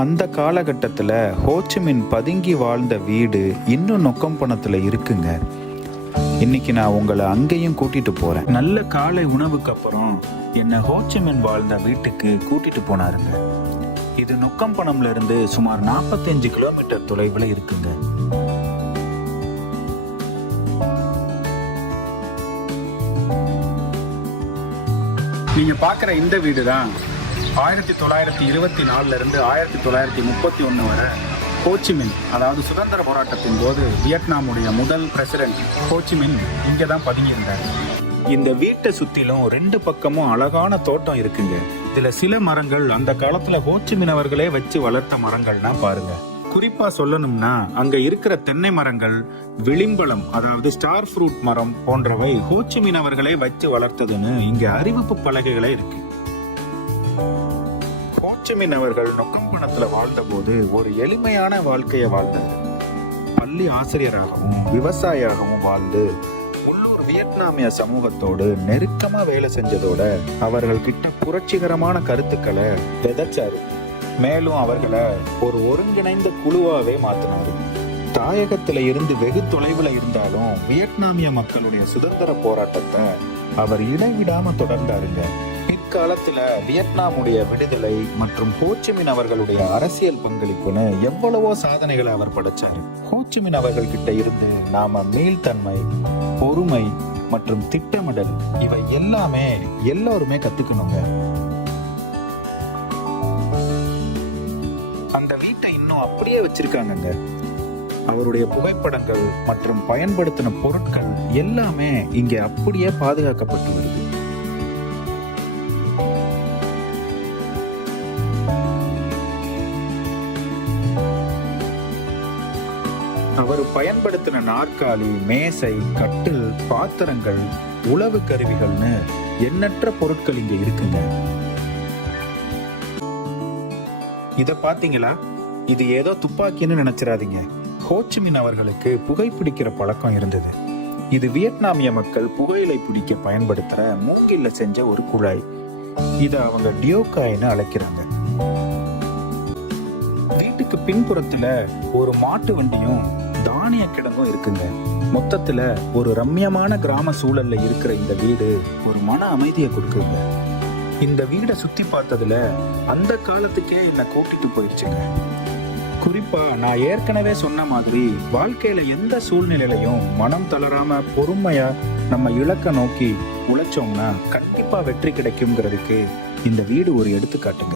அந்த காலகட்டத்தில் ஹோச்சிமின் பதுங்கி வாழ்ந்த வீடு இன்னும் நொக்கம்பணத்தில் இருக்குங்க. இன்னைக்கு நான் உங்களை அங்கேயும் கூட்டிட்டு போறேன். நல்ல காலை உணவுக்கு அப்புறம் என்னை ஹோச்சிமின் வாழ்ந்த வீட்டுக்கு கூட்டிட்டு போனாருங்க. இது நொக்கம்பணம்ல இருந்து சுமார் 45 கிலோமீட்டர் தொலைவில் இருக்குங்க. நீங்க பார்க்குற இந்த வீடு தான் ஆயிரத்தி தொள்ளாயிரத்தி இருபத்தி நாலுல இருந்து ஆயிரத்தி தொள்ளாயிரத்தி முப்பத்தி ஒன்று வரை கோச்சிமின் அதாவது சுதந்திர போராட்டத்தின் போது வியட்நாமுடைய முதல் பிரசிடென்ட் கோச்சிமின் இங்கே தான் பதுங்கியிருந்தார். இந்த வீட்டை சுத்திலும் ரெண்டு பக்கமும் அழகான தோட்டம் இருக்குங்க. இதுல சில மரங்கள் அந்த காலத்துல ஹோச்சிமின் அவர்களே வச்சு வளர்த்த மரங்கள்னா பாருங்க. குறிப்பா சொல்லணும்னா அங்க இருக்கிற தென்னை மரங்கள் விளிம்பலம் அதாவது ஸ்டார் ஃப்ரூட் மரம் போன்றவை ஹோச்சிமின் அவர்களே வச்சு வளர்த்ததுன்னு இங்க அறிவிப்பு பலகைகளே இருக்கு. ஹோச்சிமின் அவர்கள் நொக்கம்பணத்தில் வாழ்ந்தபோது ஒரு எளிமையான வாழ்க்கையை வாழ்ந்தார் பள்ளி ஆசிரியராகவும் விவசாயியாகவும் வாழ்ந்து உள்ளூர் வியட்நாமிய சமூகத்தோடு நெருக்கமாக வேலை செஞ்சதோட அவர்கள் கிட்ட புரட்சிகரமான கருத்துக்களை விதைச்சாரு. மேலும் அவர்களை ஒரு ஒருங்கிணைந்த குழுவாகவே மாற்றினாரு தாயகத்தில் இருந்து வெகு தொலைவில் இருந்தாலும் வியட்நாமிய மக்களுடைய சுதந்திர போராட்டத்தை அவர் இடைவிடாம தொடர்ந்தாருங்க. பிற்காலத்துல வியட்நாமுடைய விடுதலை மற்றும் ஹோச்சிமின் அவர்களுடைய அரசியல் பங்களிப்புன்னு எவ்வளவோ சாதனைகளை அவர் படைச்சாரு. ஹோச்சிமின் அவர்கள் கிட்ட இருந்து நாம மீள்தன்மை பொறுமை மற்றும் திட்டமிடல் இவை எல்லாமே எல்லோருமே கத்துக்கணுங்க. அந்த வீட்டை இன்னும் அப்படியே வச்சிருக்காங்கங்க. அவருடைய புகைப்படங்கள் மற்றும் பயன்படுத்தின பொருட்கள் எல்லாமே இங்கே அப்படியே பாதுகாக்கப்பட்டுள்ளது. அவர் பயன்படுத்தின நாற்காலி மேசை கட்டில் பாத்திரங்கள் உளவு கருவிகள்னு எண்ணற்ற பொருட்கள் இங்க இருக்குங்க. இத பாத்தீங்களா இது ஏதோ துப்பாக்கின்னு நினைச்சிடாதீங்க ஹோச்சிமின் அவர்களுக்கு புகைப்பிடிக்கிற பழக்கம் இருந்தது. இது வியட்நாமிய மக்கள் புகையிலை பிடிக்க பயன்படுத்துற மூங்கில்ல செஞ்ச ஒரு குழாய். இதை அவங்க டியோகாய்னு அழைக்கிறாங்க. வீட்டுக்கு பின்புறத்துல ஒரு மாட்டு வண்டியும் தானிய கிடங்கும் இருக்குங்க. மொத்தத்துல ஒரு ரம்யமான கிராம சூழல்ல இருக்கிற இந்த வீடு ஒரு மன அமைதியை கொடுக்குங்க. இந்த வீடை சுத்தி பார்த்ததுல அந்த காலத்துக்கே என்னை கூட்டிட்டு போயிடுச்சுங்க குறிப்பா நான் ஏற்கனவே சொன்ன மாதிரி வாழ்க்கையில எந்த சூழ்நிலையிலையும் மனம் தளராம பொறுமையா நம்ம இலக்க நோக்கி உழைச்சோம்னா கண்டிப்பா வெற்றி கிடைக்குங்கிறதுக்கு இந்த வீடு ஒரு எடுத்துக்காட்டுங்க.